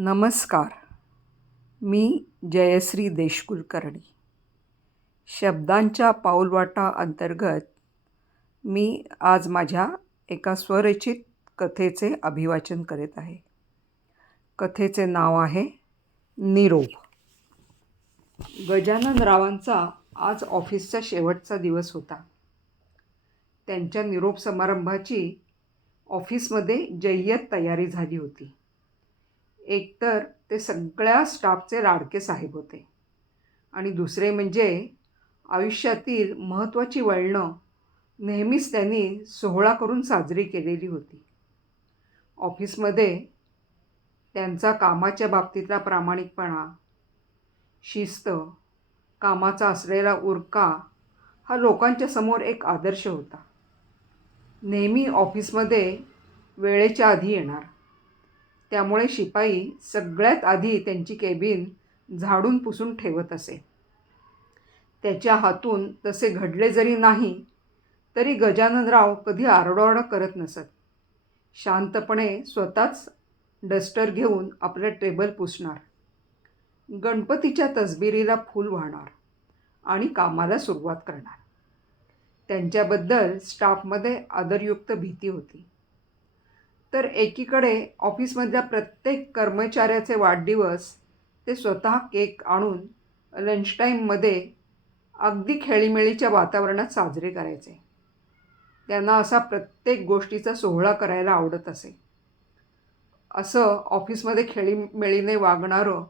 नमस्कार. मी जयश्री देशकुलकर्णी. शब्दांच्या पाऊलवाटा अंतर्गत मी आज माझ्या एका स्वरचित कथेचे अभिवाचन करीत आहे. कथेचे नाव आहे निरोप. गजानन रावांचा आज ऑफिसचा शेवटचा दिवस होता. त्यांच्या निरोप समारंभाची ऑफिसमध्ये जय्यत तयारी झाली होती. एकतर ते सगळ्या स्टाफचे लाडके साहेब होते. आणि दुसरे म्हणजे आयुष्यातील महत्त्वाची वळणं नेहमीच त्यांनी सोहळा करून साजरी केलेली होती. ऑफिसमध्ये त्यांचा कामाच्या बाबतीतला प्रामाणिकपणा शिस्त कामाचा असलेला उरका हा लोकांच्या समोर एक आदर्श होता. नेहमी ऑफिसमध्ये वेळेच्या आधी येणार. त्यामुळे शिपाई सगळ्यात आधी त्यांची केबिन झाडून पुसून ठेवत असे. त्याच्या हातून तसे घडले जरी नाही तरी गजाननराव कधी आरडाओरडा करत नसत. शांतपणे स्वतःच डस्टर घेऊन आपलं टेबल पुसणार. गणपतीच्या तसबिरीला फूल वाहणार आणि कामाला सुरुवात करणार. त्यांच्याबद्दल स्टाफमध्ये आदरयुक्त भीती होती. तर एकीकडे ऑफिसमधल्या प्रत्येक कर्मचाऱ्याचे वाढदिवस ते स्वतः केक आणून लंच टाईममध्ये अगदी खेळीमेळीच्या वातावरणात साजरे करायचे. त्यांना असा प्रत्येक गोष्टीचा सोहळा करायला आवडत असे. असं ऑफिसमध्ये खेळीमेळीने वागणारं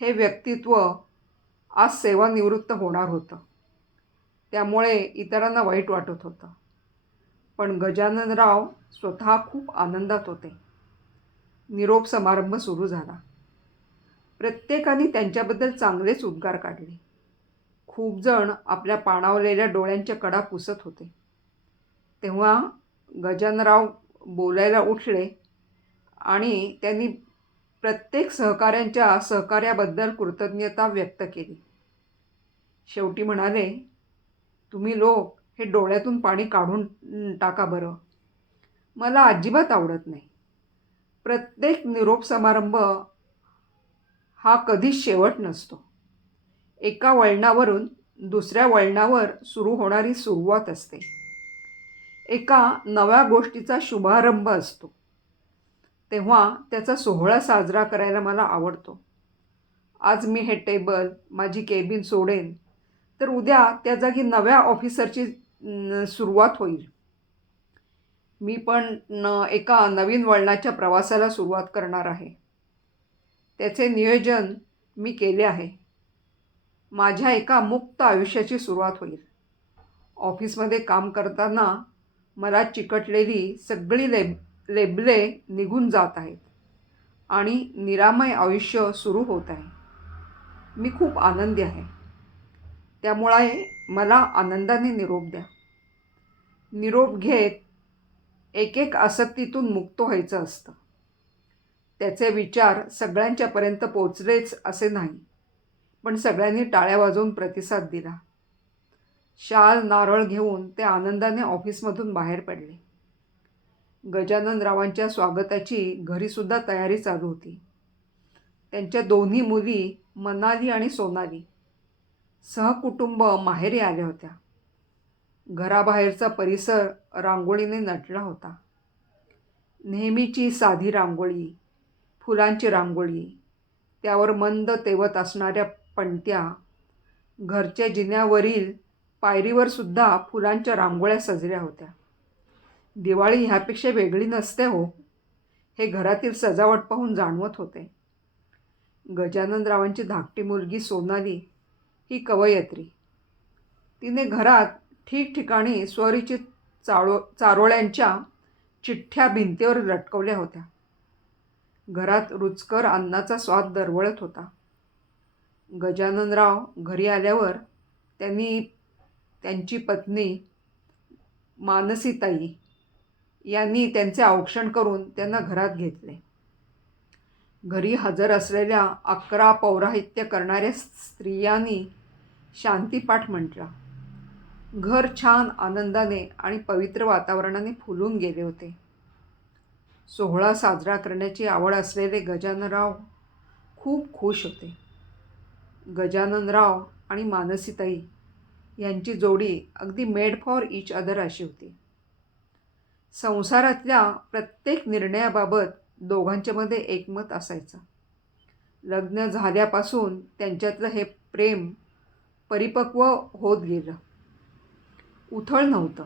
हे व्यक्तित्व आज सेवानिवृत्त होणार होतं. त्यामुळे इतरांना वाईट वाटत होतं. पण गजाननराव स्वतः खूप आनंदात होते. निरोप समारंभ सुरू झाला. प्रत्येकाने त्यांच्याबद्दल चांगलेच उद्गार काढले. खूप जण आपल्या पाणावलेल्या डोळ्यांच्या कडा पुसत होते. तेव्हा गजानराव बोलायला उठले आणि त्यांनी प्रत्येक सहकाऱ्यांच्या सहकार्याबद्दल कृतज्ञता व्यक्त केली. शेवटी म्हणाले तुम्ही लोक हे डोळ्यातून पाणी काढून टाका बरं. मला अजिबात आवडत नाही. प्रत्येक निरोप समारंभ हा कधीच शेवट नसतो. एका वळणावरून दुसऱ्या वळणावर सुरू होणारी सुरुवात असते. एका नव्या गोष्टीचा शुभारंभ असतो. तेव्हा त्याचा सोहळा साजरा करायला मला आवडतो. आज मी हे टेबल माझी केबिन सोडेन तर उद्या त्या जागी नव्या ऑफिसरची सुरुवात होईल. मी पण न एका नवीन वळणाच्या प्रवासाला सुरुवात करणार आहे. त्याचे नियोजन मी केले आहे. माझ्या एका मुक्त आयुष्याची सुरुवात होईल. ऑफिसमध्ये काम करताना मला चिकटलेली सगळी लेब लेबले निघून जात आहेत आणि निरामय आयुष्य सुरू होत आहे. मी खूप आनंदी आहे. त्यामुळे मला आनंदाने निरोप द्या. निरोप घेत एक एक आसक्तीतून मुक्त व्हायचं असतं. त्याचे विचार सगळ्यांच्यापर्यंत पोचलेच असे नाही पण सगळ्यांनी टाळ्या वाजवून प्रतिसाद दिला. शाल नारळ घेऊन ते आनंदाने ऑफिसमधून बाहेर पडले. गजाननरावांच्या स्वागताची घरीसुद्धा तयारी चालू होती. त्यांच्या दोन्ही मुली मनाली आणि सोनाली. सहकुटुंब माहेरी आल्या होत्या. घराबाहेरचा परिसर रांगोळीने नटला होता. नेहमीची साधी रांगोळी फुलांची रांगोळी त्यावर मंद तेवत असणाऱ्या पणत्या घरच्या जिन्यावरील पायरीवर सुद्धा फुलांच्या रांगोळ्या सजल्या होत्या. दिवाळी ह्यापेक्षा वेगळी नसते हो हे घरातील सजावट पाहून जाणवत होते. गजाननरावांची धाकटी मुलगी सोनाली ही कवयत्री. तिने घरात ठिकठिकाणी स्वरिचित चाळो चारोळ्यांच्या चिठ्ठ्या भिंतीवर लटकवल्या होत्या. घरात रुचकर अन्नाचा स्वाद दरवळत होता. गजाननराव घरी आल्यावर त्यांनी त्यांची पत्नी मानसीताई यांनी त्यांचे औक्षण करून त्यांना घरात घेतले. घरी हजर असलेल्या अकरा पौराहित्य करणाऱ्या स्त्रियांनी शांतीपाठ म्हटला घर छान आनंदाने आणि पवित्र वातावरणाने फुलून गेले होते. सोहळा साजरा करण्याची आवड असलेले गजाननराव खूप खुश होते. गजाननराव आणि मानसीताई यांची जोडी अगदी मेड फॉर इच अदर अशी होती. संसारातल्या प्रत्येक निर्णयाबाबत दोघांच्यामध्ये एकमत असायचं. लग्न झाल्यापासून त्यांच्यातलं हे प्रेम परिपक्व होत गेलं. उथळ नव्हतं.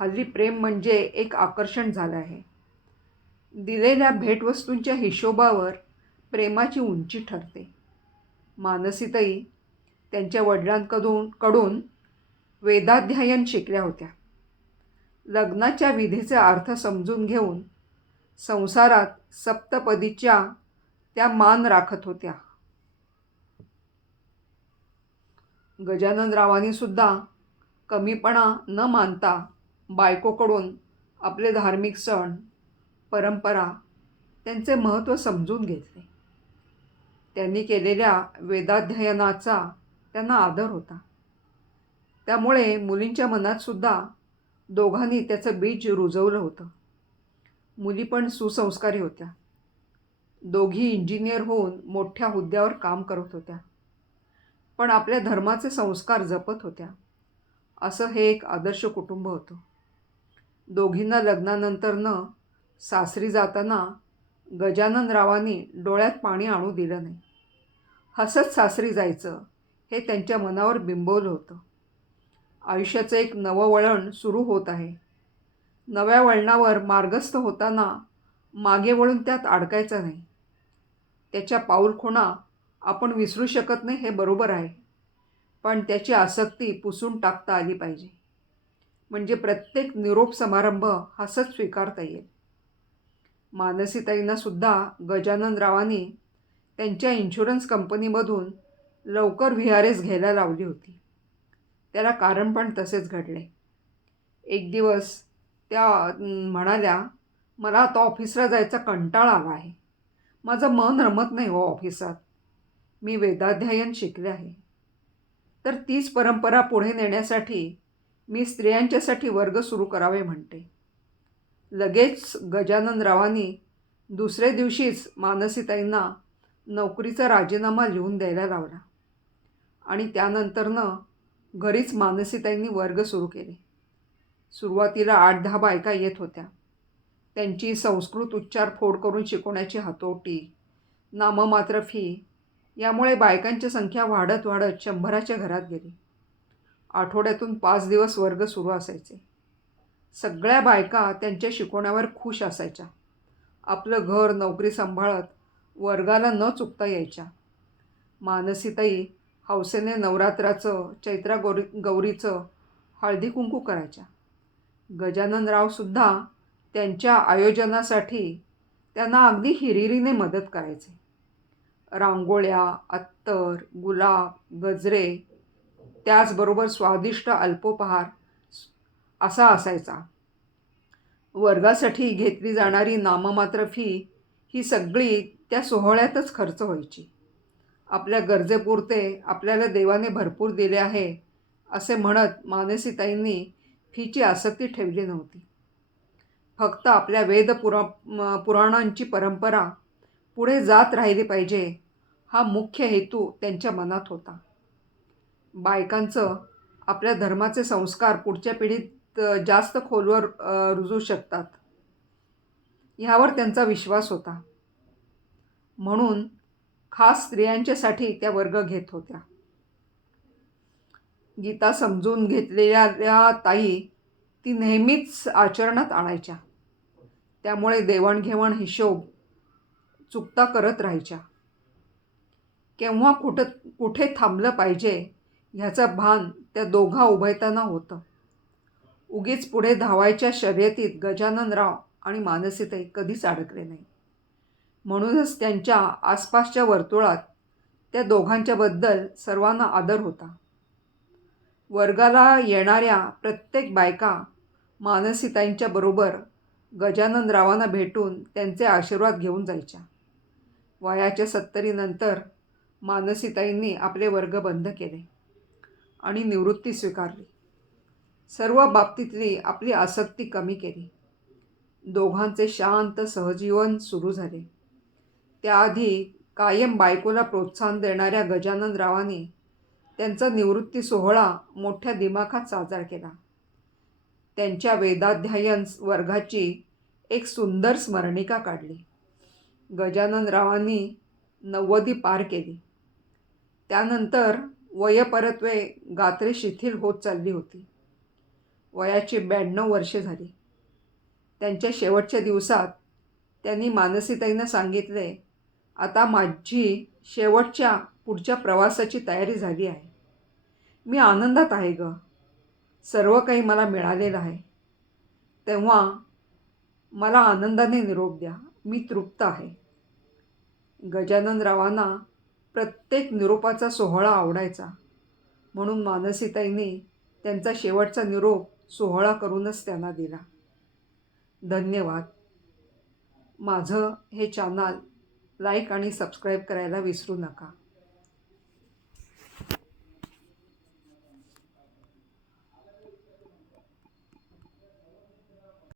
हल्ली प्रेम म्हणजे एक आकर्षण झालं आहे. दिलेल्या भेटवस्तूंच्या हिशोबावर प्रेमाची उंची ठरते. मानसीतही त्यांच्या वडिलांकडून कडून वेदाध्ययन शिकल्या होत्या. लग्नाच्या विधीचे अर्थ समजून घेऊन संसारात सप्तपदीच्या त्या मान राखत होत्या. गजाननरावांनी सुद्धा कमीपणा न मानता बायकोकडून आपले धार्मिक सण परंपरा त्यांचे महत्त्व समजून घेतले. त्यांनी केलेल्या वेदाध्ययनाचा त्यांना आदर होता. त्यामुळे मुलींच्या मनातसुद्धा दोघांनी त्याचं बीज रुजवलं होतं. मुली पण सुसंस्कारी होत्या. दोघी इंजिनियर होऊन मोठ्या हुद्द्यावर काम करत होत्या. पण आपल्या धर्माचे संस्कार जपत होत्या. असं हे एक आदर्श कुटुंब होतं. दोघींना लग्नानंतरनं सासरी जाताना गजाननरावांनी डोळ्यात पाणी आणू दिलं नाही. हसत सासरी जायचं हे त्यांच्या मनावर बिंबवलं होतं. आयुष्याचं एक नवं वळण सुरू होत आहे. नव्या वळणावर मार्गस्थ होताना मागे वळून त्यात अडकायचं नाही. त्याच्या पाऊलखुणा आपण विसरू शकत नाही हे बरोबर आहे. पण त्याची आसक्ती पुसून टाकता आली पाहिजे. म्हणजे प्रत्येक निरोप समारंभ हसत स्वीकारता येईल. मानसीताईंनासुद्धा गजाननरावांनी त्यांच्या इन्शुरन्स कंपनीमधून लवकर व्ही आर एस घ्यायला लावली होती. त्याला कारण पण तसेच घडले. एक दिवस त्या म्हणाल्या मला आता ऑफिसला जायचा कंटाळा आला आहे. माझं मन रमत नाही हो ऑफिसात. मी वेदाध्ययन शिकले आहे. तर तीच परंपरा पुढे नेण्यासाठी मी स्त्रियांच्यासाठी वर्ग सुरू करावे म्हणते. लगेच गजाननरावांनी दुसऱ्या दिवशीच मानसीताईंना नोकरीचा राजीनामा लिहून द्यायला लावला. आणि त्यानंतरनं घरीच मानसीताईंनी वर्ग सुरू केले. सुरुवातीला आठ दहा बायका येत होत्या. त्यांची संस्कृत उच्चार फोड करून शिकवण्याची हातोटी नाममात्र फी यामुळे बायकांची संख्या वाढत वाढत शंभराच्या घरात गेली. आठवड्यातून पाच दिवस वर्ग सुरू असायचे. सगळ्या बायका त्यांच्या शिकवण्यावर खुश असायच्या. आपलं घर नोकरी सांभाळत वर्गाला न चुकता यायच्या. मानसीताई हौसेने नवरात्राचं चैत्रा गौरी गौरीचं हळदी कुंकू करायच्या. गजाननरावसुद्धा त्यांच्या आयोजनासाठी त्यांना अगदी हिरिरीने मदत करायचे. रांगोळ्या अत्तर गुलाब गजरे त्याचबरोबर स्वादिष्ट अल्पोपहार असा असायचा. वर्गासाठी घेतली जाणारी नाममात्र फी ही सगळी त्या सोहळ्यातच खर्च व्हायची. आपल्या गरजेपुरते आपल्याला देवाने भरपूर दिले आहे असे म्हणत मानसीताईंनी फीची आसक्ती ठेवली नव्हती. फक्त आपल्या वेद पुरा पुराणांची परंपरा पुढे जात राहिली पाहिजे हा मुख्य हेतू त्यांच्या मनात होता. बायकांचं आपल्या धर्माचे संस्कार पुढच्या पिढीत जास्त खोलवर रुजू शकतात. ह्यावर त्यांचा विश्वास होता. म्हणून खास स्त्रियांच्यासाठी त्या वर्ग घेत होत्या. गीता समजून घेतलेल्या ताई ती नेहमीच आचरणात आणायच्या. त्यामुळे देवाणघेवाण हिशोब चुकता करत राहायच्या. केव्हा कुठं कुठे थांबलं पाहिजे ह्याचं भान त्या दोघा उभयताना होतं. उगीच पुढे धावायच्या शर्यतीत गजाननराव आणि मानसीताई कधीच अडकले नाही. म्हणूनच त्यांच्या आसपासच्या वर्तुळात त्या दोघांच्याबद्दल सर्वांना आदर होता. वर्गाला येणाऱ्या प्रत्येक बायका मानसीताईंच्या बरोबर गजाननरावांना भेटून त्यांचे आशीर्वाद घेऊन जायच्या. वयाच्या सत्तरीनंतर मानसीताईंनी आपले वर्ग बंद केले आणि निवृत्ती स्वीकारली. सर्व बाबतीतली आपली आसक्ती कमी केली. दोघांचे शांत सहजीवन सुरू झाले. त्याआधी कायम बायकोला प्रोत्साहन देणाऱ्या गजाननरावांनी त्यांचा निवृत्ती सोहळा मोठ्या दिमाखात साजरा केला. त्यांच्या वेदाध्ययन वर्गाची एक सुंदर स्मरणिका काढली. गजाननरावांनी नव्वदी पार केली. त्यानंतर वयपरत्वे गात्रे शिथिल होत चालली होती. वयाची ब्याण्णव वर्षे झाली. त्यांच्या शेवटच्या दिवसात त्यांनी मानसीताईंना सांगितले आता माझी शेवटच्या पुढच्या प्रवासाची तयारी झाली आहे. मी आनंदात आहे ग. सर्व काही मला मिळालेलं आहे. तेव्हा मला आनंदाने निरोप द्या. मी तृप्त आहे. गजाननरावांना प्रत्येक निरोपाचा सोहळा आवडायचा. म्हणून मानसीताईंनी त्यांचा शेवटचा निरोप सोहळा करूनच त्यांना दिला. धन्यवाद. माझं हे चॅनल लाईक आणि सबस्क्राईब करायला विसरू नका.